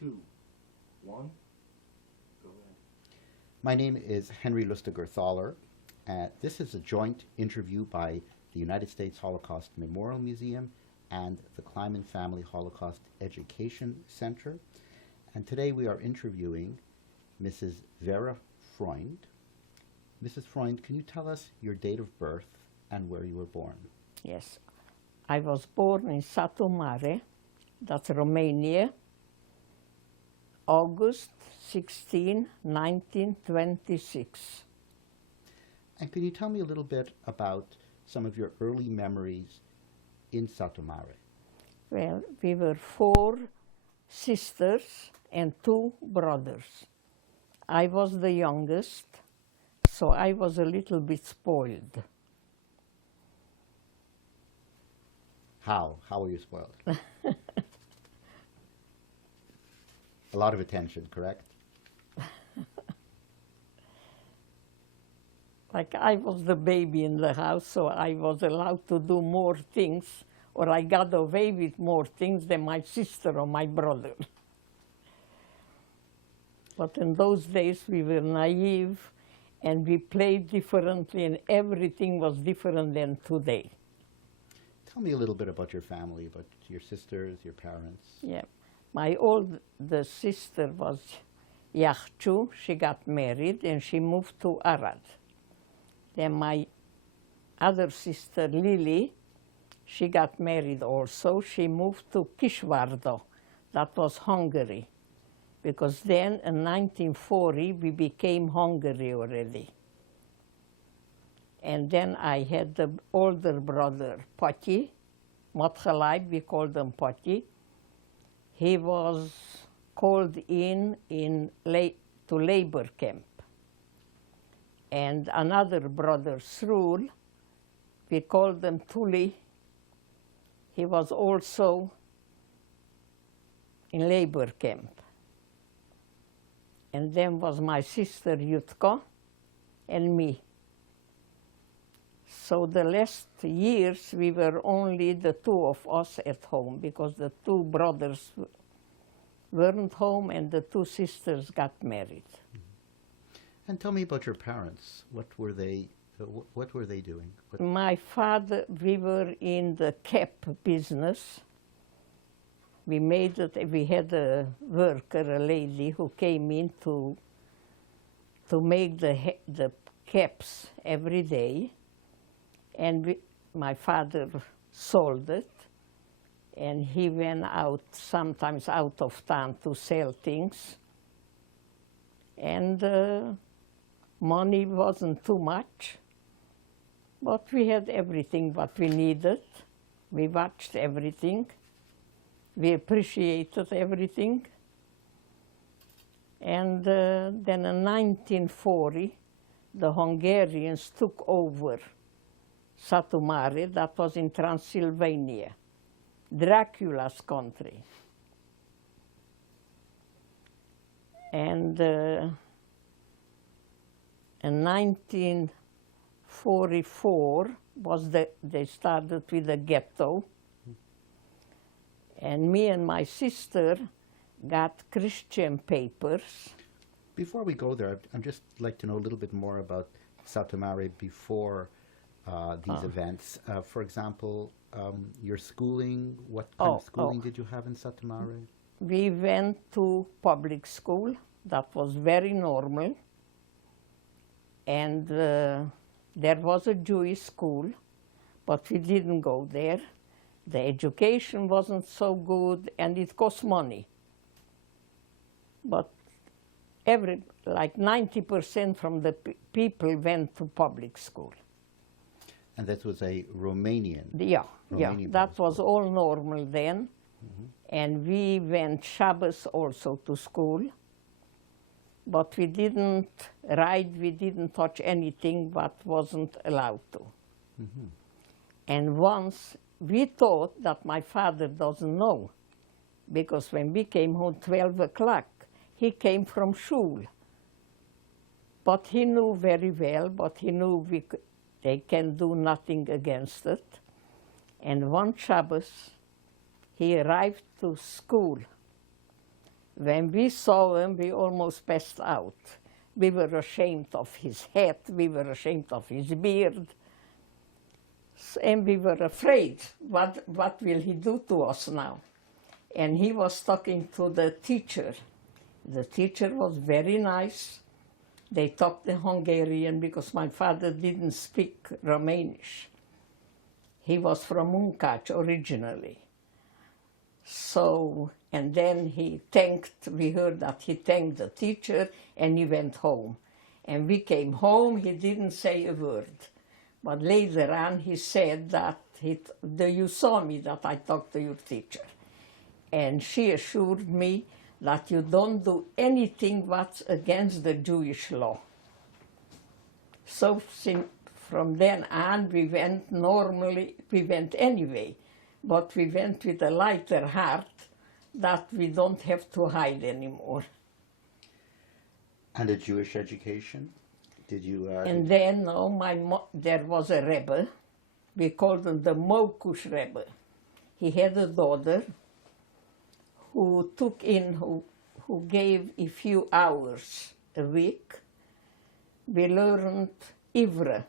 2, 1. Go ahead. My name is Henry Lustiger-Thaler. This is a joint interview by the United States Holocaust Memorial Museum and the Kleiman Family Holocaust Education Center. And today we are interviewing Mrs. Deborah Freund. Mrs. Freund, can you tell us your date of birth and where you were born? Yes. I was born in Satu Mare, that's Romania, August 16, 1926. And can you tell me a little bit about some of your early memories in Satu Mare? Well, we were 4 sisters and 2 brothers. I was the youngest, so I was a little bit spoiled. How? How were you spoiled? A lot of attention, correct? Like I was the baby in the house, so I was allowed to do more things, or I got away with more things than my sister or my brother. But in those days we were naive and we played differently and everything was different than today. Tell me a little bit about your family, about your sisters, your parents. Yeah. My older sister was Yahchu. She got married and she moved to Arad. Then my other sister, Lily, she got married also. She moved to Kisvárda. That was Hungary. Because then in 1940 we became Hungary already. And then I had the older brother, Pati, Mathalai, we called him Pati. He was called in to labor camp. And another brother, Srul, we called him Tuli. He was also in labor camp. And then was my sister Yutka and me. So the last years we were only the 2 of us at home because the 2 brothers weren't home and the 2 sisters got married. And tell me about your parents. What were they doing? My father, we were in the cap business. We made it. We had a worker, a lady, who came in to make the caps every day. And my father sold it, and he went out, sometimes out of town to sell things. And money wasn't too much, but we had everything what we needed. We watched everything. We appreciated everything. And then in 1940, the Hungarians took over Satu Mare, that was in Transylvania, Dracula's country. And in 1944 they started with the ghetto. And me and my sister got Christian papers. Before we go there, I'd just like to know a little bit more about Satu Mare before these events. For example, your schooling, what kind of schooling did you have in Satu Mare? We went to public school. That was very normal. And there was a Jewish school, but we didn't go there. The education wasn't so good, and it cost money. But like 90% from the people went to public school. And that was a Romanian? Romanian that was all normal then. Mm-hmm. And we went Shabbos also to school. But we didn't ride, we didn't touch anything what wasn't allowed to. Mm-hmm. And once we thought that my father doesn't know, because when we came home 12 o'clock, he came from shul. But he knew very well, but he knew they can do nothing against it. And one Shabbos, he arrived to school When we saw him, we almost passed out. We were ashamed of his hat, we were ashamed of his beard, and we were afraid, what will he do to us now? And he was talking to the teacher. The teacher was very nice. They talked in Hungarian because my father didn't speak Romanish. He was from Munkacs originally. So, and then we heard that he thanked the teacher and he went home. And we came home, he didn't say a word. But later on he said that, you saw me that I talked to your teacher. And she assured me that you don't do anything what's against the Jewish law. So from then on we went normally, we went anyway, but we went with a lighter heart that we don't have to hide anymore. And a Jewish education? Did you... and then there was a Rebbe, we called him the Mokush Rebbe. He had a daughter who who gave a few hours a week. We learned Ivra,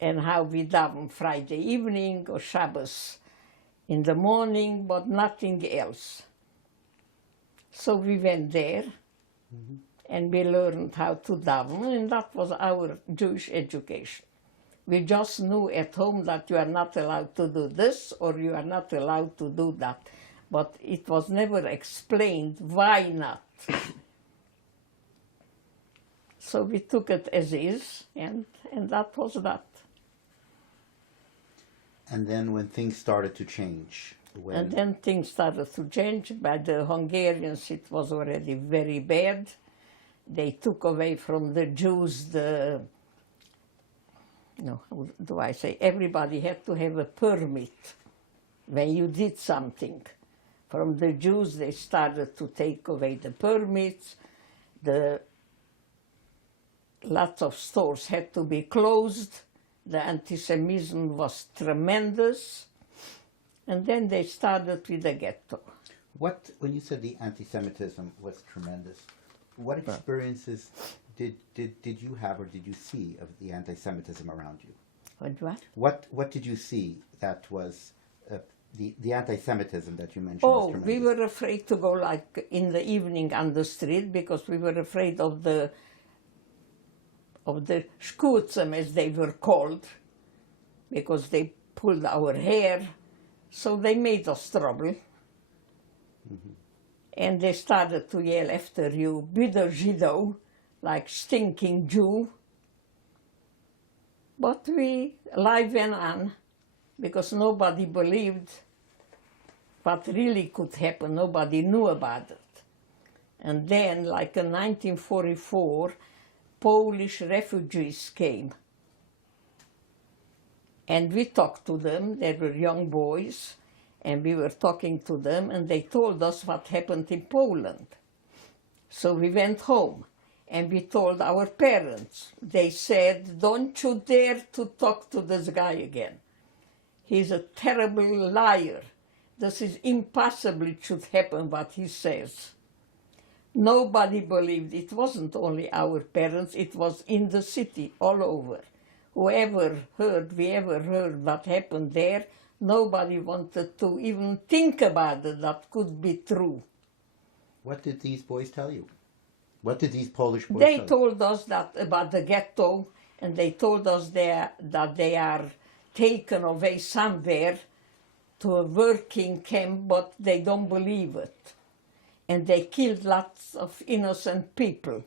and how we daven Friday evening or Shabbos in the morning, but nothing else. So we went there, and we learned how to daven, and that was our Jewish education. We just knew at home that you are not allowed to do this or you are not allowed to do that. But it was never explained why not. So we took it as is, and that was that. And then when things started to change? And then things started to change. By the Hungarians it was already very bad. They took away from the Jews how do I say, everybody had to have a permit when you did something. From the Jews they started to take away the permits. Lots of stores had to be closed. The antisemitism was tremendous. And then they started with the ghetto. When you said the anti-Semitism was tremendous, what experiences did you have or did you see of the anti-Semitism around you? What did you see that was the anti-Semitism that you mentioned? Oh, we were afraid to go like in the evening on the street because we were afraid of the Schutzem, as they were called, because they pulled our hair. So they made us trouble. And they started to yell after you, "Bitter Žido," like stinking Jew. But life went on, because nobody believed what really could happen. Nobody knew about it. And then, like in 1944, Polish refugees came. And we talked to them. They were young boys. And we were talking to them, and they told us what happened in Poland. So we went home, and we told our parents. They said, "Don't you dare to talk to this guy again. He's a terrible liar. This is impossible it should happen what he says." Nobody believed. It wasn't only our parents, it was in the city, all over. We ever heard what happened there, nobody wanted to even think about it that could be true. What did these boys tell you? What did these Polish boys tell you? They told us that about the ghetto, and they told us that they are taken away somewhere to a working camp, but they don't believe it. And they killed lots of innocent people.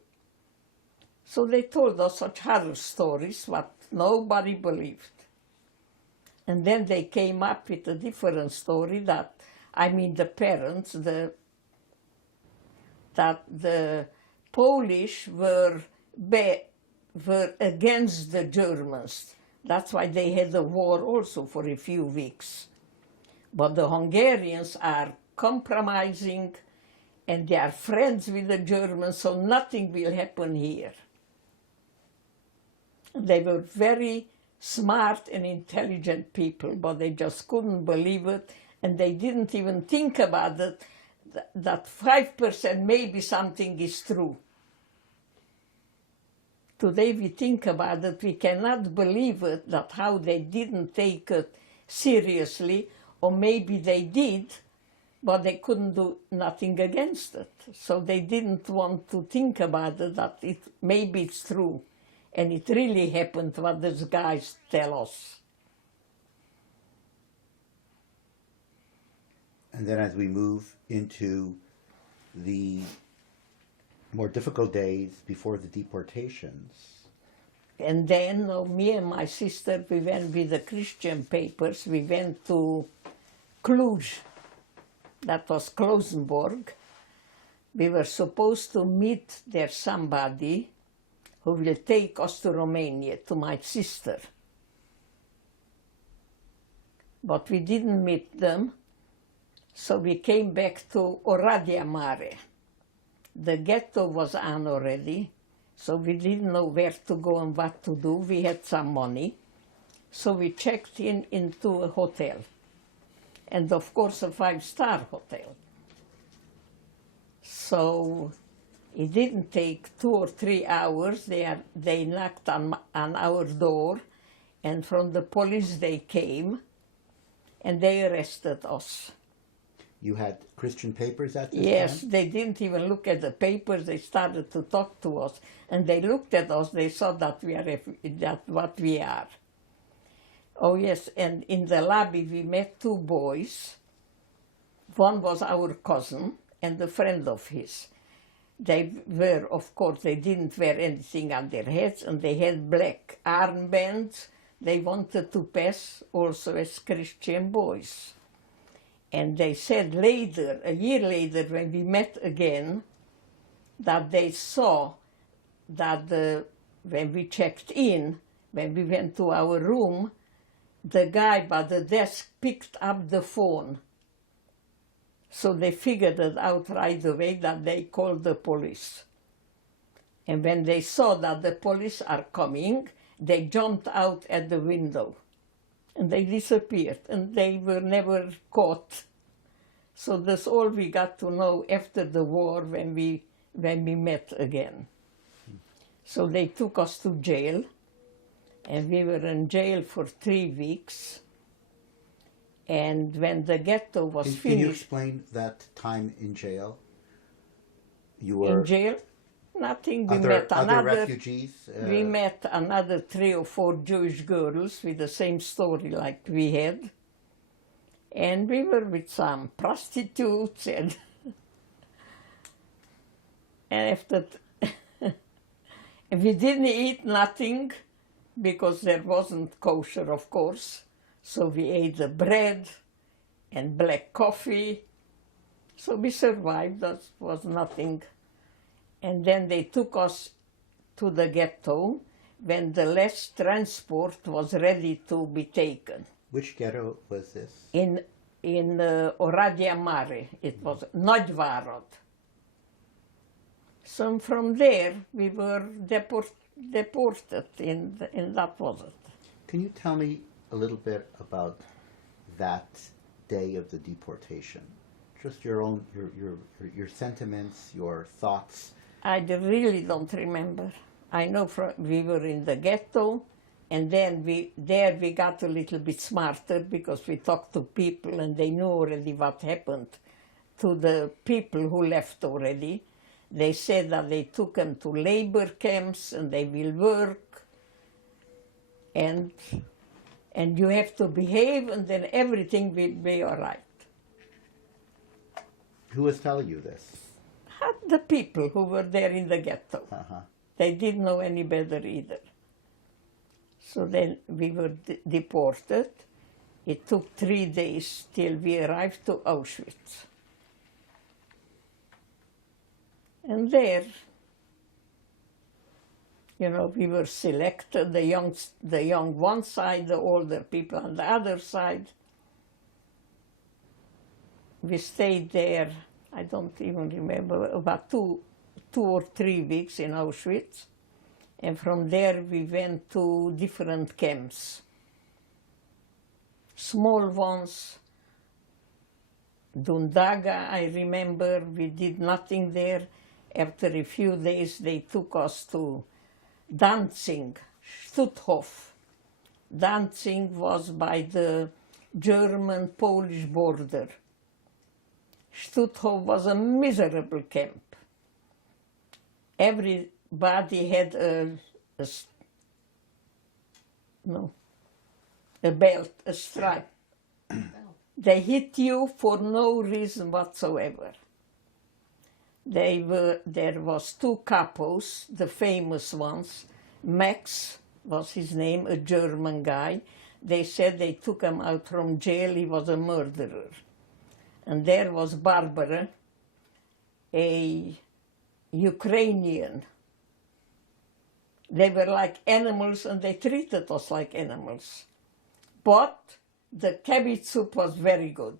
So they told us such horror stories, what nobody believed. And then they came up with a different story the parents, that the Polish were against the Germans. That's why they had a war also for a few weeks. But the Hungarians are compromising, and they are friends with the Germans, so nothing will happen here. They were very smart and intelligent people, but they just couldn't believe it, And they didn't even think about it, that 5% maybe something is true. Today we think about it, we cannot believe it, that how they didn't take it seriously, or maybe they did, but they couldn't do nothing against it. So they didn't want to think about it, that maybe it's true. And it really happened, what these guys tell us. And then as we move into the more difficult days before the deportations. And then me and my sister, we went with the Christian papers, we went to Cluj, that was Klausenburg. We were supposed to meet there somebody who will take us to Romania, to my sister. But we didn't meet them, so we came back to Satu Mare. The ghetto was on already, so we didn't know where to go and what to do. We had some money, so we checked into a hotel, and of course a 5-star hotel. So it didn't take 2 or 3 hours. They knocked on our door, and from the police they came, and they arrested us. You had Christian papers at this time? Yes, they didn't even look at the papers. They started to talk to us, and they looked at us. They saw that we are what we are. Oh yes, and in the lobby we met 2 boys. One was our cousin and a friend of his. They were, of course, they didn't wear anything on their heads, and they had black armbands. They wanted to pass also as Christian boys. And they said later, a year later, when we met again, that they saw that when we checked in, when we went to our room, the guy by the desk picked up the phone. So they figured it out right away that they called the police. And when they saw that the police are coming, they jumped out at the window. And they disappeared, and they were never caught. So that's all we got to know after the war when we met again. So they took us to jail, and we were in jail for 3 weeks. And when the ghetto was finished... Can you explain that time in jail? You were... In jail? Nothing. We other, met other refugees? We met another 3 or 4 Jewish girls with the same story like we had. And we were with some prostitutes and after we didn't eat nothing because there wasn't kosher, of course. So we ate the bread and black coffee. So we survived. That was nothing. And then they took us to the ghetto when the last transport was ready to be taken. Which ghetto was this? In Satu Mare. It was Nagyvárad. So from there we were deported, and that was it. Can you tell me a little bit about that day of the deportation? Just your own, your sentiments, your thoughts. I really don't remember. I know we were in the ghetto, and then we got a little bit smarter because we talked to people and they knew already what happened to the people who left already. They said that they took them to labor camps and they will work, and you have to behave, and then everything will be all right. Who was telling you this? The people who were there in the ghetto. They didn't know any better either. So then we were deported. It took 3 days till we arrived to Auschwitz. And there, you know, we were selected, the young one side, the older people on the other side. We stayed there, I don't even remember, about two or 3 weeks in Auschwitz. And from there we went to different camps. Small ones, Dundaga, I remember, we did nothing there. After a few days, they took us to Danzig, Stuffhof. Danzig was by the German-Polish border. Stuffhof was a miserable camp. Everybody had a belt, a stripe. They hit you for no reason whatsoever. There was two capos, the famous ones. Max was his name, a German guy. They said they took him out from jail, he was a murderer. And there was Barbara, a Ukrainian. They were like animals and they treated us like animals. But the cabbage soup was very good.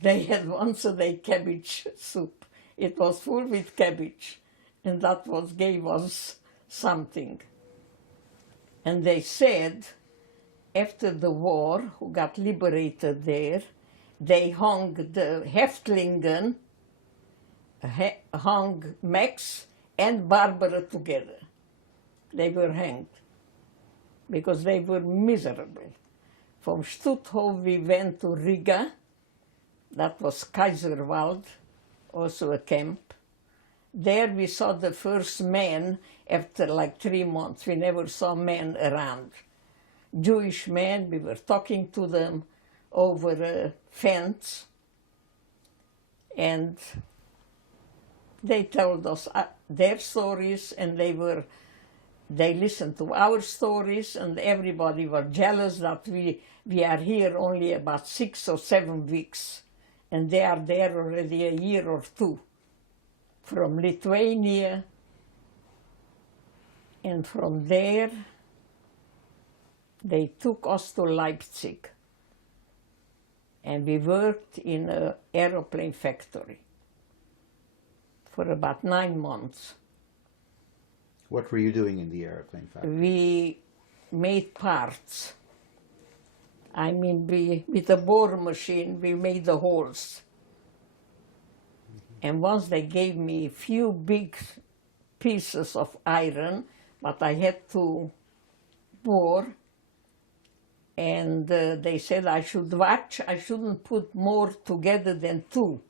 They had once a day cabbage soup. It was full with cabbage, and that gave us something. And they said, after the war, who got liberated there, they hung the Häftlingen, hung Max and Barbara together. They were hanged because they were miserable. From Stutthof we went to Riga. That was Kaiserwald, also a camp. There we saw the first men after like 3 months. We never saw men around. Jewish men, we were talking to them over a fence. And they told us their stories, and they listened to our stories, and everybody was jealous that we are here only about 6 or 7 weeks, and they are there already a year or 2 from Lithuania. And from there, they took us to Leipzig, and we worked in an aeroplane factory for about 9 months. What were you doing in the airplane factory? We made parts. I mean, with a bore machine, we made the holes. And once they gave me a few big pieces of iron, but I had to bore, and they said I should watch. I shouldn't put more together than 2,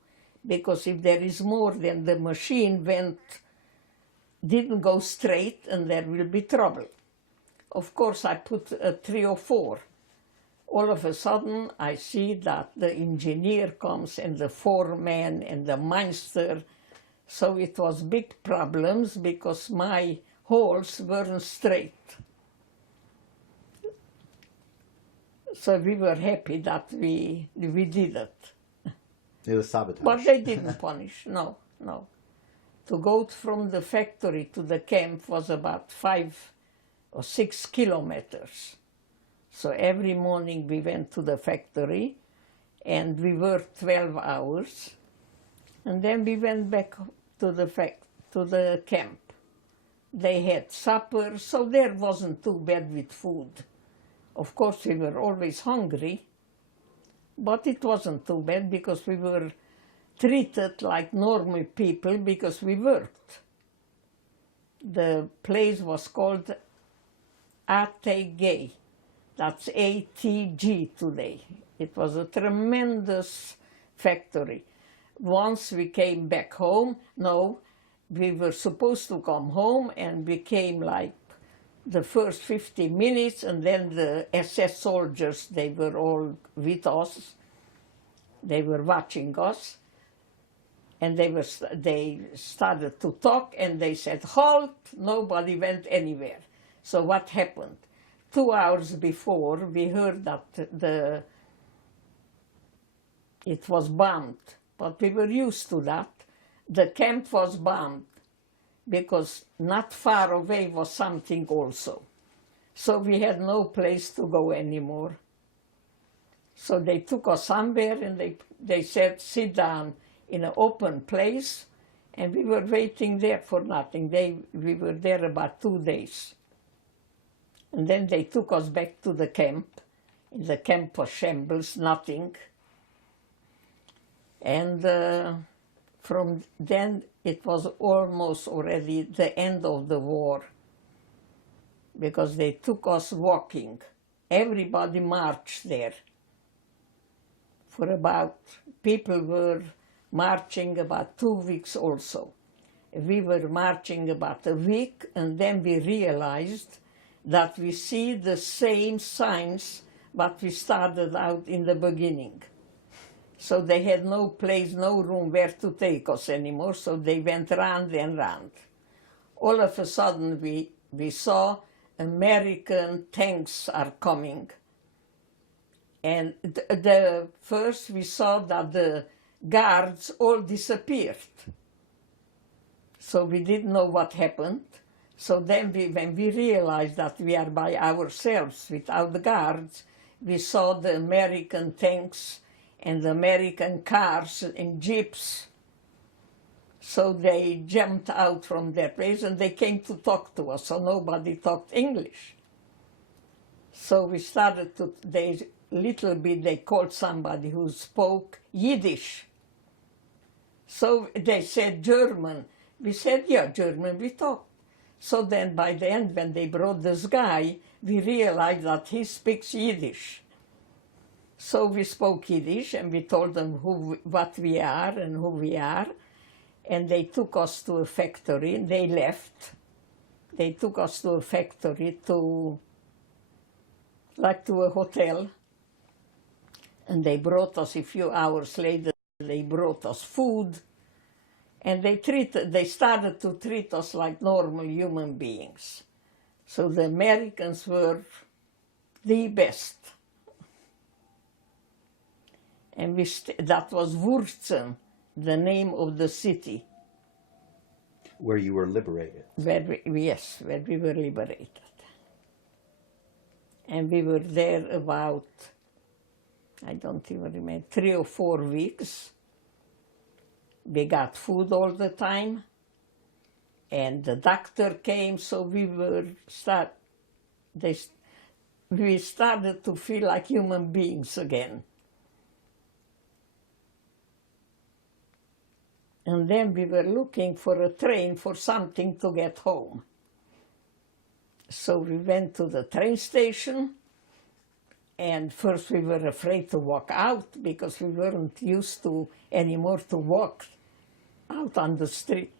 because if there is more, then the machine didn't go straight, and there will be trouble. Of course, I put 3 or 4. All of a sudden, I see that the engineer comes, and the foreman, and the meister. So it was big problems, because my holes weren't straight. So we were happy that we did it. It was sabotage. But they didn't punish, no. To go from the factory to the camp was about 5 or 6 kilometers. So every morning we went to the factory, and we worked 12 hours, and then we went back to the camp. They had supper, so there wasn't too bad with food. Of course, we were always hungry, but it wasn't too bad because we were treated like normal people because we worked. The place was called ATG. That's ATG today. It was a tremendous factory. Once we came back home, we were supposed to come home, and we came like the first 50 minutes, and then the SS soldiers, they were all with us. They were watching us, and they started to talk, and they said, "Halt!" Nobody went anywhere. So what happened? 2 hours before, we heard that it was bombed, but we were used to that. The camp was bombed, because not far away was something also. So we had no place to go anymore. So they took us somewhere, and they said, "Sit down in an open place," and we were waiting there for nothing. We were there about 2 days. And then they took us back to the camp. In the camp was shambles, nothing. And from then it was almost already the end of the war, because they took us walking. Everybody marched there. For about, people were marching about 2 weeks also. We were marching about a week, and then we realized that we see the same signs but we started out in the beginning. So they had no place, no room where to take us anymore, so they went round and round. All of a sudden we saw American tanks are coming. And first we saw that the guards all disappeared. So we didn't know what happened. So then when we realized that we are by ourselves without the guards, we saw the American tanks and the American cars and jeeps. So they jumped out from their place and they came to talk to us, so nobody talked English. So we started to, little bit they called somebody who spoke Yiddish. So they said German. We said, yeah, German, we talked. So then by the end, when they brought this guy, we realized that he speaks Yiddish. So we spoke Yiddish and we told them what we are and who we are. And they took us to a factory and they left. They took us to a factory like to a hotel. And they brought us, a few hours later, they brought us food. And they started to treat us like normal human beings. So the Americans were the best. And that was Wurzen, the name of the city. Where you were liberated. Yes, where we were liberated. And we were there about, I don't even remember, 3 or 4 weeks. We got food all the time. And the doctor came, so we started to feel like human beings again. And then we were looking for a train for something to get home. So we went to the train station, and first we were afraid to walk out because we weren't used to anymore to walk out on the street.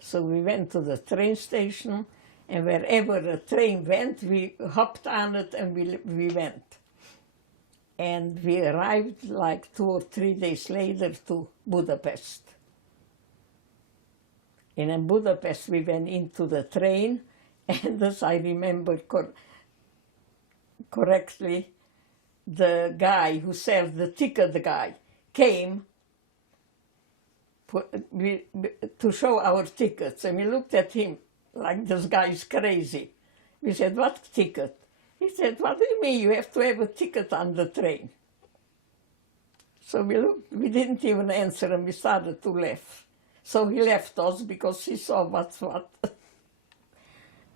So we went to the train station, and wherever a train went, we hopped on it and we went. And we arrived like 2 or 3 days later to Budapest. And in Budapest, we went into the train, and as I remember correctly, the guy who sells the ticket, the guy, came to show our tickets. And we looked at him like, this guy is crazy. We said, what ticket? He said, what do you mean you have to have a ticket on the train? So we didn't even answer, and we started to laugh. So he left us because he saw what's what.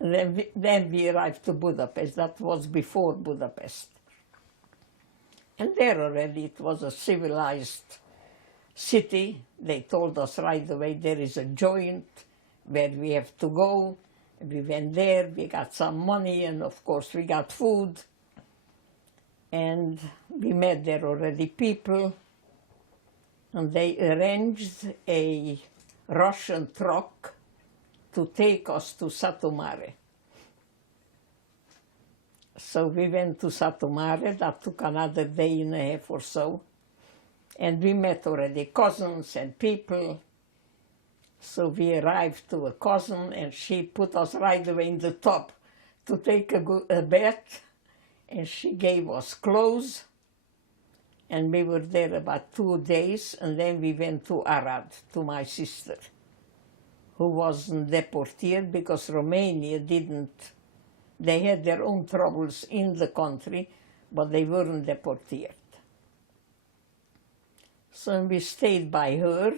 And then we arrived to Budapest. That was before Budapest. And there already it was a civilized city. They told us right away there is a joint where we have to go. We went there, we got some money, and of course we got food. And we met there already people. And they arranged a Russian truck to take us to Satu Mare. So we went to Satu Mare. That took another day and a half or so. And we met already cousins and people. So we arrived to a cousin, and she put us right away in the top to take a bath. And she gave us clothes. And we were there about 2 days, and then we went to Arad, to my sister, who wasn't deported because Romania didn't. They had their own troubles in the country, but they weren't deported. So we stayed by her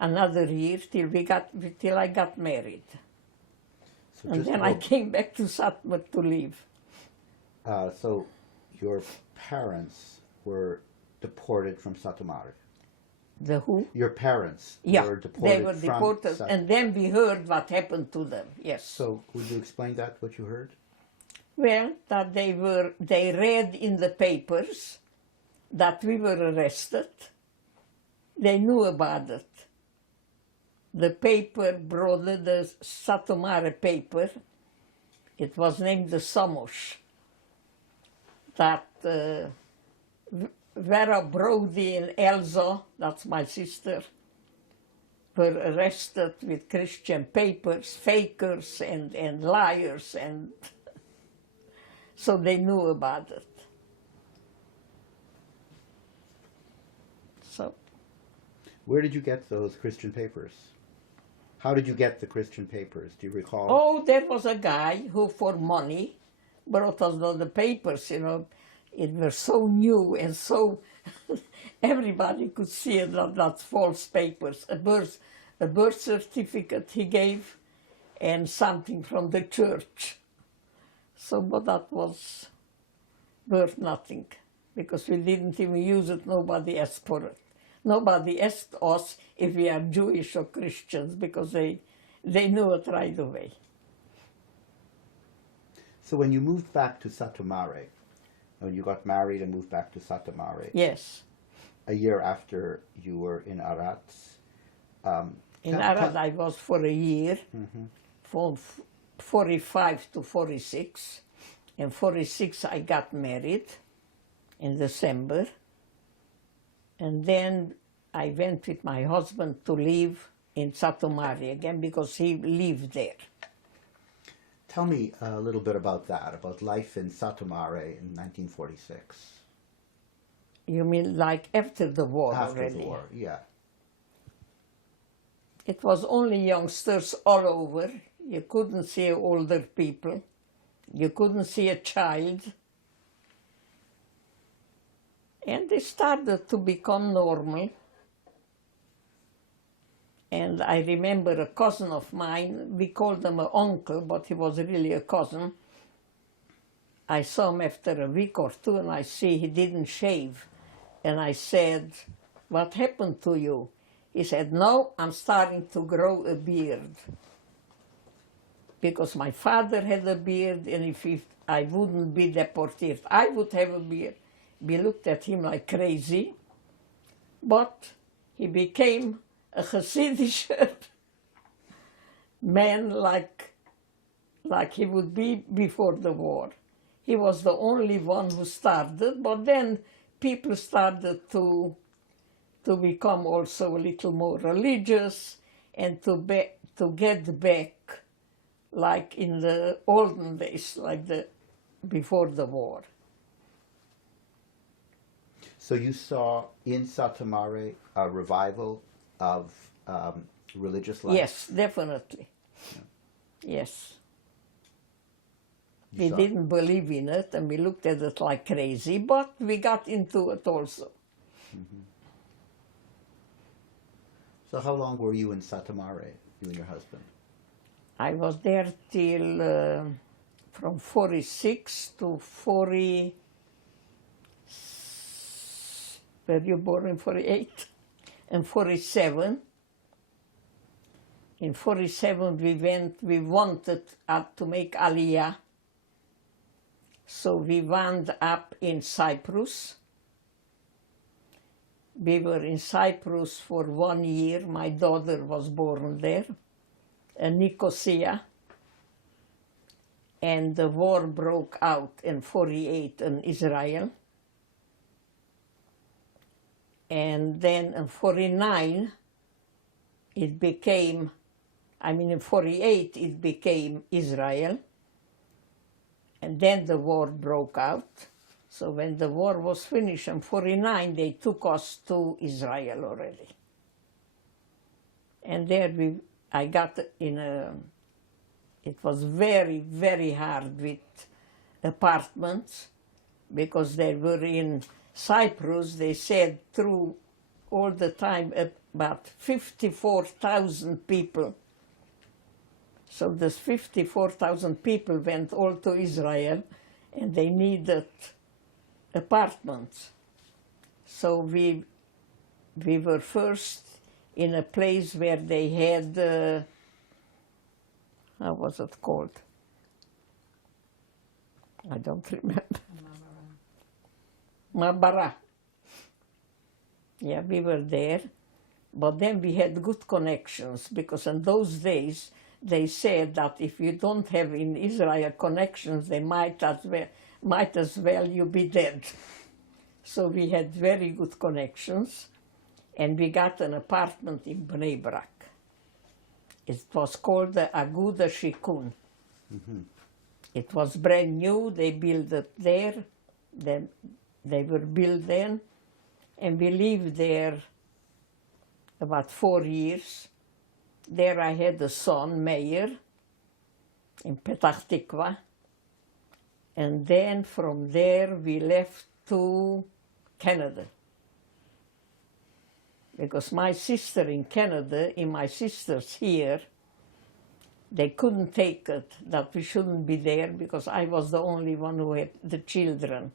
another year till I got married. So and then I came back to Satmar to live. So your parents were deported from Satu Mare. The who? Your parents Yeah, were deported they were from deported, and then we heard what happened to them, yes. So, would you explain that, what you heard? Well, that they read in the papers that we were arrested. They knew about it. The paper brought the Satu Mare paper. It was named the Samos. That Vera Brody and Elsa, that's my sister, were arrested with Christian papers, fakers and liars, and so they knew about it. So, where did you get those Christian papers? How did you get the Christian papers? Do you recall? oh, there was a guy who, for money, brought us all the papers, you know. It was so new and so everybody could see it, that's false papers. A birth certificate he gave and something from the church. So, but that was worth nothing because we didn't even use it, nobody asked for it. Nobody asked us if we are Jewish or Christians because they knew it right away. So when you moved back to Satu Mare, when you got married and moved back to Satu Mare, Yes. a year after you were in Arad. In Arad I was for a year, from 45 to 46. In 46 I got married in December. And then I went with my husband to live in Satu Mare again because he lived there. Tell me a little bit about that, about life in Satu Mare in 1946. You mean like after the war After already? the war, yeah. It was only youngsters all over. You couldn't see older people. You couldn't see a child. And they started to become normal. And I remember a cousin of mine, we called him an uncle, but he was really a cousin. I saw him after a week or two and I see he didn't shave. And I said, what happened to you? He said, no, I'm starting to grow a beard. Because my father had a beard, and if I wouldn't be deported, I would have a beard. We looked at him like crazy, but he became a Hasidic man like he would be before the war. He was the only one who started, but then people started to become also a little more religious and to get back like in the olden days, like before the war. So you saw in Satu Mare a revival of religious life? Yes, definitely. Yeah. Yes. We didn't believe in it, and we looked at it like crazy, but we got into it also. Mm-hmm. So how long were you in Satu Mare, you and your husband? I was there till from 46 to 40. Were you born in 48? And 47. In 47 we wanted to make Aliyah. So we wound up in Cyprus. We were in Cyprus for 1 year. My daughter was born there, in Nicosia. And the war broke out in 48 in Israel. And then in 49, it became, in 48, it became Israel. And then the war broke out. So when the war was finished in 49, they took us to Israel already. And there I got in it was very, very hard with apartments because they were in Cyprus, they said through all the time about 54,000 people. So those 54,000 people went all to Israel and they needed apartments. So we were first in a place where they had, how was it called? I don't remember. Mabara. Yeah, we were there. But then we had good connections, because in those days they said that if you don't have in Israel connections, they might as well you be dead. So we had very good connections, and we got an apartment in Bnei Brak. It was called the Aguda Shikun. Mm-hmm. It was brand new. They built it there. Then they were built then, and we lived there about 4 years. There I had a son, Meir, in Petach Tikva. And then from there we left to Canada. Because my sister in Canada and my sisters here, they couldn't take it that we shouldn't be there, because I was the only one who had the children.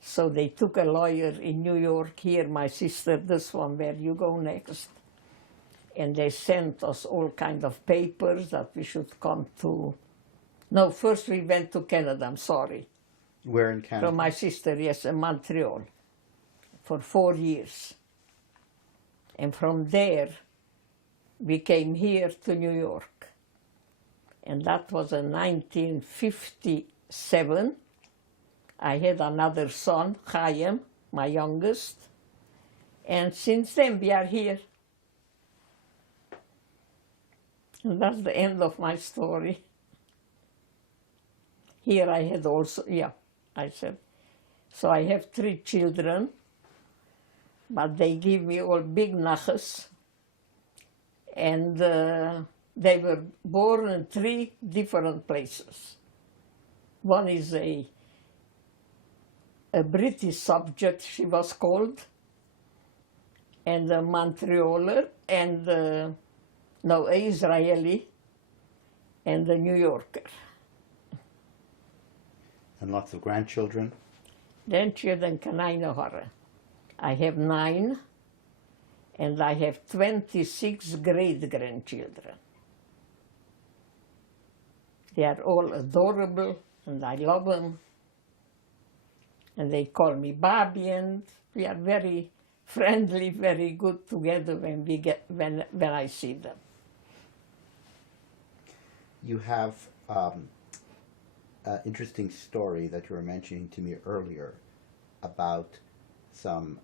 So they took a lawyer in New York, here, my sister, this one, where you go next. And they sent us all kind of papers that we should come to. No, first we went to Canada, I'm sorry. Where in Canada? From my sister, yes, in Montreal, for 4 years. And from there, we came here to New York. And that was in 1957. I had another son, Chaim, my youngest. And since then, we are here. And that's the end of my story. Here I had also, yeah, I said. So I have 3 children, but they give me all big nachas. And they were born in 3 different places. One is a British subject, she was called, and a Montrealer, and no, a Israeli, and a New Yorker. And lots of grandchildren? Grandchildren keine horror. I have 9, and I have 26 great-grandchildren. They are all adorable, and I love them. And they call me Bobby, and we are very friendly, very good together when I see them. You have an interesting story that you were mentioning to me earlier about some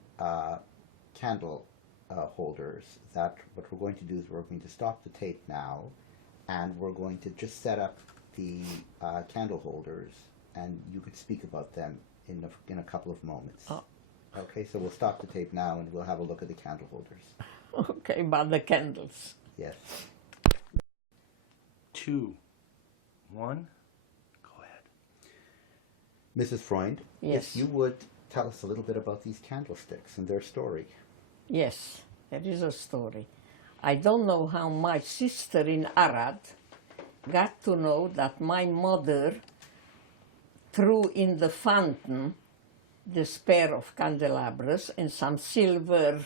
candle holders. That what we're going to do is we're going to stop the tape now, and we're going to just set up the candle holders, and you could speak about them in a couple of moments. Oh. Okay, so we'll stop the tape now, and we'll have a look at the candle holders. Okay, about the candles. Yes. 2, 1, go ahead. Mrs. Freund, Yes. if you would tell us a little bit about these candlesticks and their story. Yes, there is a story. I don't know how my sister in Arad got to know that my mother threw in the fountain this pair of candelabras and some silver,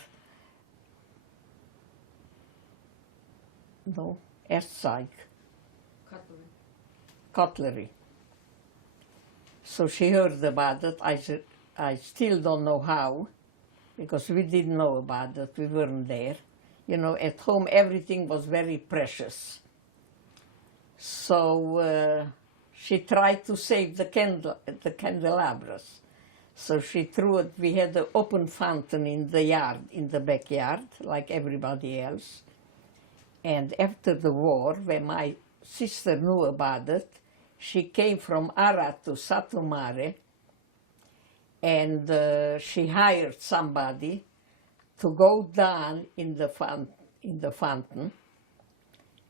no, HASAG cutlery. So she heard about it. I said, I still don't know how, because we didn't know about it. We weren't there. You know, at home everything was very precious. So she tried to save the candelabras. So she threw it. We had an open fountain in the yard, in the backyard, like everybody else. And after the war, when my sister knew about it, she came from Arad to Satu Mare, and she hired somebody to go down in the fountain,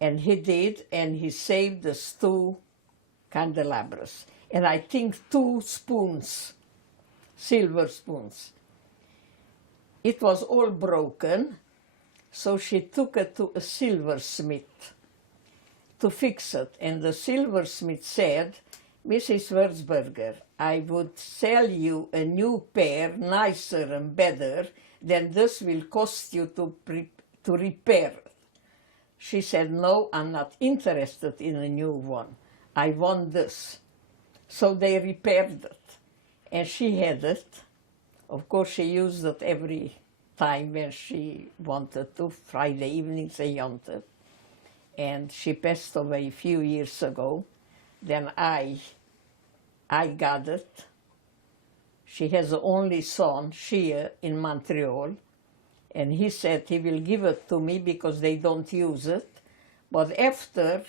and he did, and he saved us 2 candelabras, and I think 2 spoons, silver spoons. It was all broken, so she took it to a silversmith to fix it, and the silversmith said, Mrs. Wurzberger, I would sell you a new pair, nicer and better, then this will cost you to repair. She said, no, I'm not interested in a new one. I want this. So they repaired it. And she had it. Of course, she used it every time when she wanted to, Friday evenings and wanted. And she passed away a few years ago. Then I got it. She has an only son, Shia, in Montreal. And he said he will give it to me because they don't use it. But after,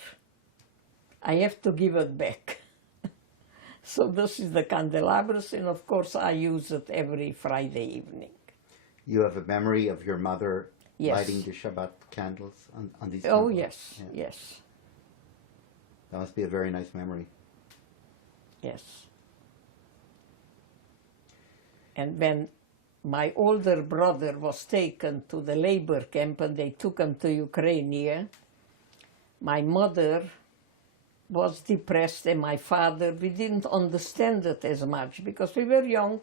I have to give it back. So this is the candelabras, and of course I use it every Friday evening. You have a memory of your mother Yes. lighting the Shabbat candles on these Oh, candles? yes, Yeah. yes, That must be a very nice memory. yes. And when my older brother was taken to the labor camp and they took him to Ukraine, my mother was depressed and my father, we didn't understand it as much because we were young.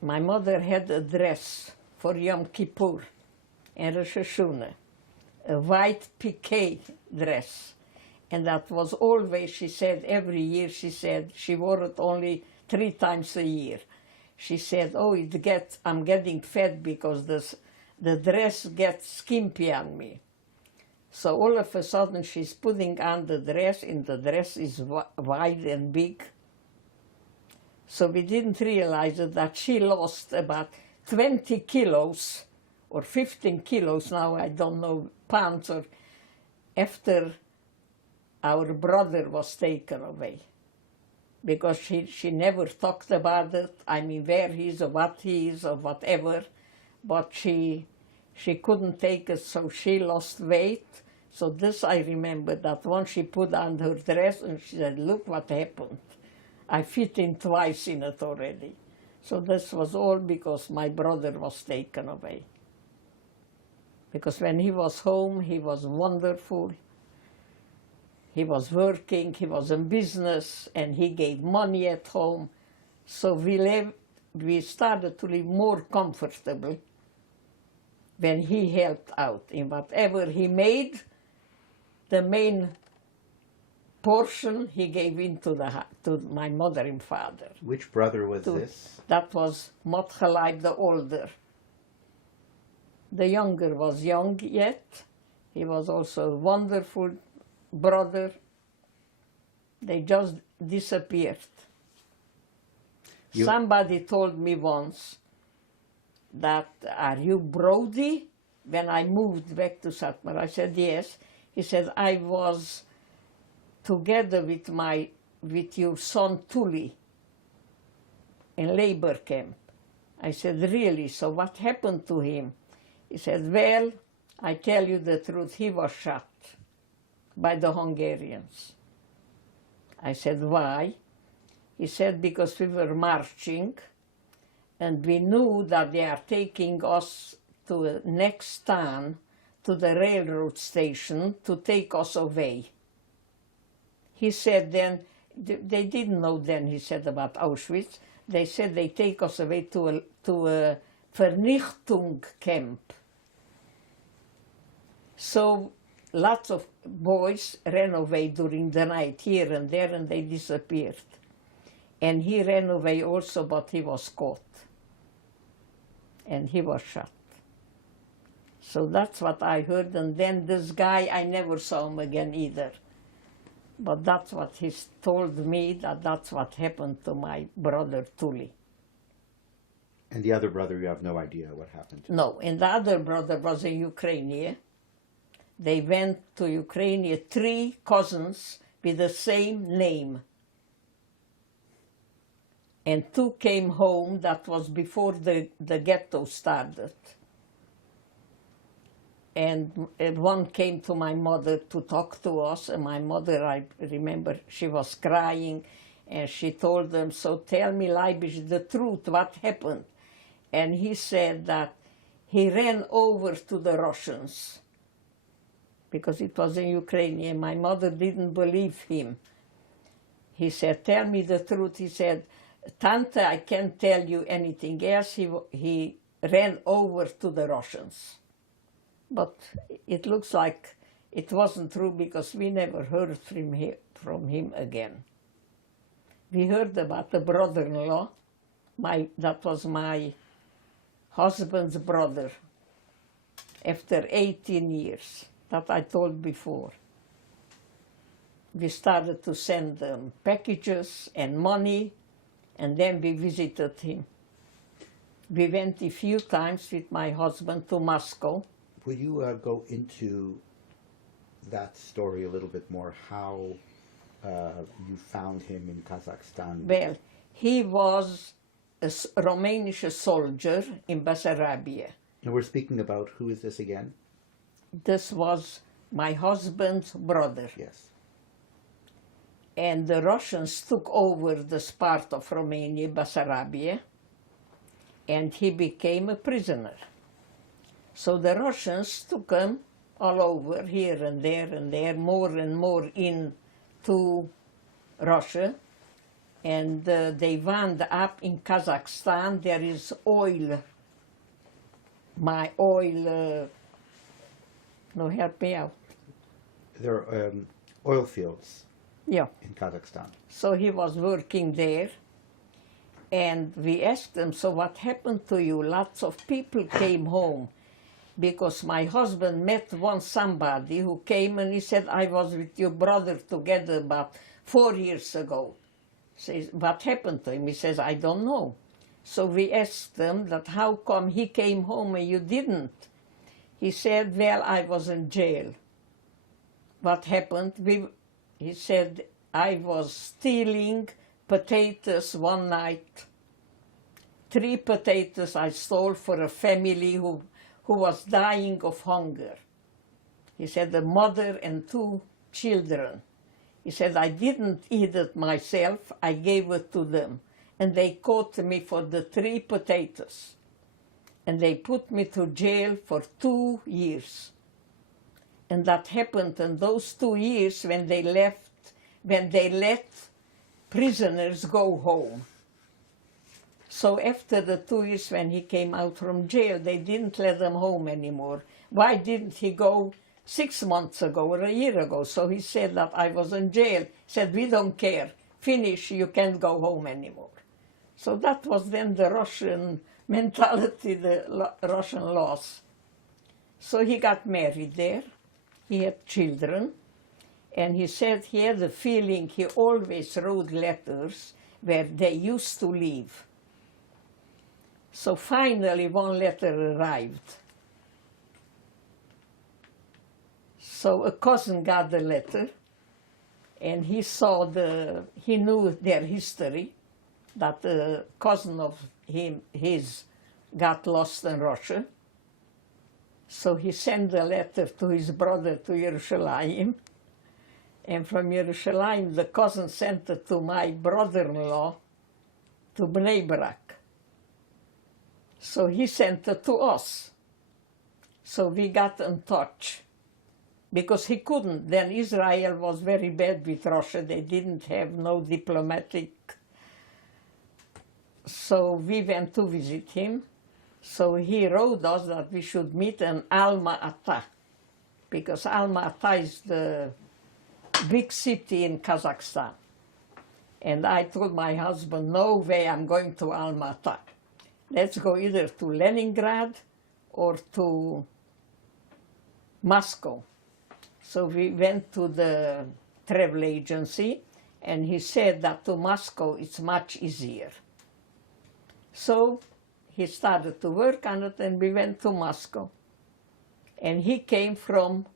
My mother had a dress for Yom Kippur and Rosh Hashanah, a white piqué dress. And that was always, she said, every year, she said, she wore it only 3 times a year. She said, oh, I'm getting fat because the dress gets skimpy on me. So all of a sudden she's putting on the dress, and the dress is wide and big. So we didn't realize that she lost about 20 kilos or 15 kilos, now I don't know, pounds, or after our brother was taken away. Because she never talked about it, I mean, where he is or what he is or whatever, but she couldn't take it, so she lost weight. So this I remember, that once she put on her dress and she said, look what happened. I fit in twice in it already. So this was all because my brother was taken away. Because when he was home, he was wonderful. He was working, he was in business, and he gave money at home. So we started to live more comfortable when he helped out. In whatever he made, the main portion he gave to my mother and father. Which brother was this? That was Motcheleib the older. The younger was young yet. He was also a wonderful brother. They just disappeared. Somebody told me once that, are you Brody? When I moved back to Satu Mare, I said yes. He said, I was together with your son Tuli in labor camp. I said, really? So what happened to him? He said, well, I tell you the truth, he was shot by the Hungarians. I said, why? He said, because we were marching and we knew that they are taking us to the next town, to the railroad station, to take us away. He said then, they didn't know then, he said, about Auschwitz. They said they take us away to a Vernichtung camp. So lots of boys ran away during the night here and there, and they disappeared. And he ran away also, but he was caught. And he was shot. So that's what I heard. And then this guy, I never saw him again either. But that's what he told me, that's what happened to my brother Tuli. And the other brother, you have no idea what happened to? No, and the other brother was in Ukraine. They went to Ukraine, 3 cousins with the same name. And 2 came home, that was before the ghetto started. And one came to my mother to talk to us, and my mother, I remember, she was crying, and she told them, so tell me, Leipzig, the truth, what happened? And he said that he ran over to the Russians, because it was in Ukraine, and my mother didn't believe him. He said, tell me the truth. He said, Tante, I can't tell you anything else. He ran over to the Russians. But it looks like it wasn't true because we never heard from him again. We heard about the brother-in-law. That was my husband's brother, after 18 years, that I told before. We started to send them packages and money, and then we visited him. We went a few times with my husband to Moscow. Will you go into that story a little bit more, how you found him in Kazakhstan? Well, he was a Romanian soldier in Bessarabia. And we're speaking about, who is this again? This was my husband's brother. Yes. And the Russians took over this part of Romania, Bessarabia, and he became a prisoner. So the Russians took him all over, here and there, more and more into Russia. And they wound up in Kazakhstan. There is oil, no, help me out. There are oil fields Yeah. in Kazakhstan. So he was working there. And we asked him, so what happened to you? Lots of people came home because my husband met somebody who came and he said, I was with your brother together about 4 years ago. Says, what happened to him? He says, I don't know. So we asked him that how come he came home and you didn't? He said, well, I was in jail. What happened? He said, I was stealing potatoes one night. 3 potatoes I stole for a family who was dying of hunger. He said, a mother and 2 children. He said, I didn't eat it myself, I gave it to them. And they caught me for the 3 potatoes. And they put me to jail for 2 years. And that happened in those 2 years when they let prisoners go home. So after the 2 years when he came out from jail, they didn't let him home anymore. Why didn't he go 6 months ago or a year ago? So he said that I was in jail. He said, we don't care. Finish, you can't go home anymore. So that was then the Russian mentality, the Russian laws. So he got married there. He had children. And he said he had a feeling he always wrote letters where they used to live. So finally one letter arrived. So a cousin got the letter, and he knew their history, that a cousin of his got lost in Russia. So he sent a letter to his brother to Jerusalem, and from Jerusalem the cousin sent it to my brother-in-law to Bnei Brak. So he sent it to us. So we got in touch. Because he couldn't. Then Israel was very bad with Russia. They didn't have no diplomatic. So we went to visit him. So he wrote us that we should meet in Alma-Ata. Because Alma-Ata is the big city in Kazakhstan. And I told my husband, no way I'm going to Alma-Ata. Let's go either to Leningrad or to Moscow. So we went to the travel agency, and he said that to Moscow it's much easier. So he started to work on it, and we went to Moscow. And he came from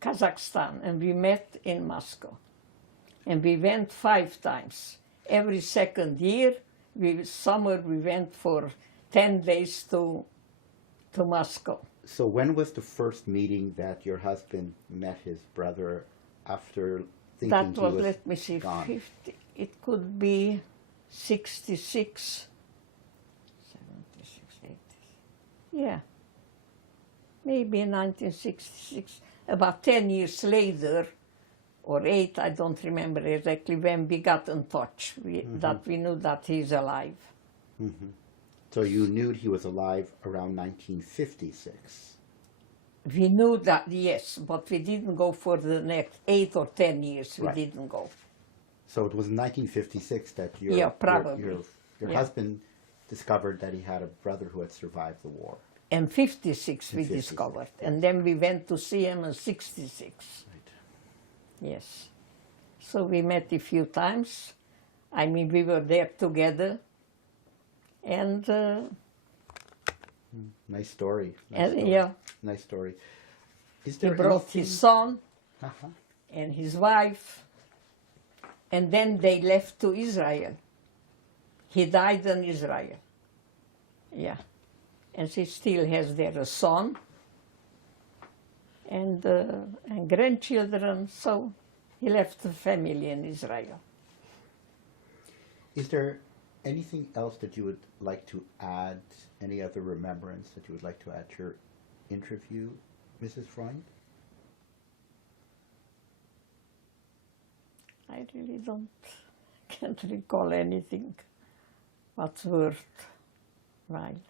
Kazakhstan, and we met in Moscow. And we went 5 times. Every second year, summer we went for 10 days to Moscow. So when was the first meeting that your husband met his brother after thinking That he was, was let me see, gone? 50, it could be 66, 76, 80. Yeah, maybe 1966. About 10 years later, or 8, I don't remember exactly, when we got in touch, that we knew that he's alive. So you knew he was alive around 1956. We knew that, yes, but we didn't go for the next 8 or 10 years. We Right. didn't go. So it was in 1956 that Yeah, probably. your Yeah. husband discovered that he had a brother who had survived the war. In 56 we 56, discovered, and then we went to see him in 66. Right. Yes. So we met a few times. I mean, we were there together, and Nice story. yeah, Nice story. Is he there brought anything- his son Uh-huh. and his wife, and then they left to Israel. He died in Israel. Yeah. And she still has there a son and grandchildren, so he left the family in Israel. Is there anything else that you would like to add, any other remembrance that you would like to add to your interview, Mrs. Freund? I really can't recall anything what's worthwhile.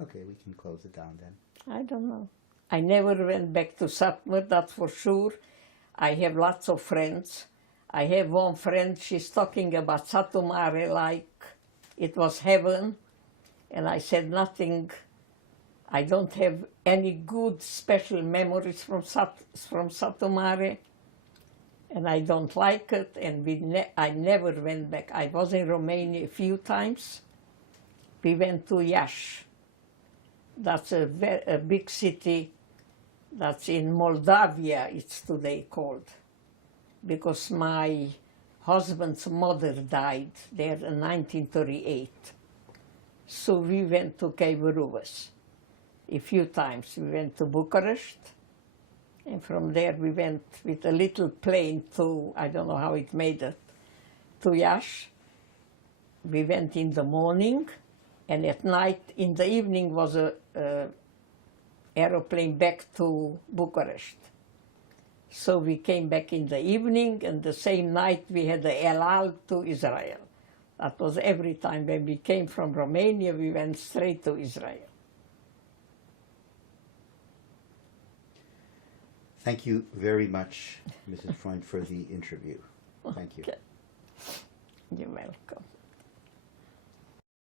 Okay, we can close it down then. I don't know. I never went back to Satu Mare, that's for sure. I have lots of friends. I have one friend, she's talking about Satu Mare like it was heaven. And I said nothing. I don't have any good special memories from Satu Mare. And I don't like it, and I never went back. I was in Romania a few times. We went to Iași. That's a big city that's in Moldavia, it's today called, because my husband's mother died there in 1938. So we went to cabbage a few times. We went to Bucharest, and from there we went with a little plane to, I don't know how it made it, to Iași. We went in the morning, and at night, in the evening was a aeroplane back to Bucharest. So we came back in the evening, and the same night we had the El Al to Israel. That was every time when we came from Romania, we went straight to Israel. Thank you very much, Mrs. Freund, for the interview. Thank you. Okay. You're welcome.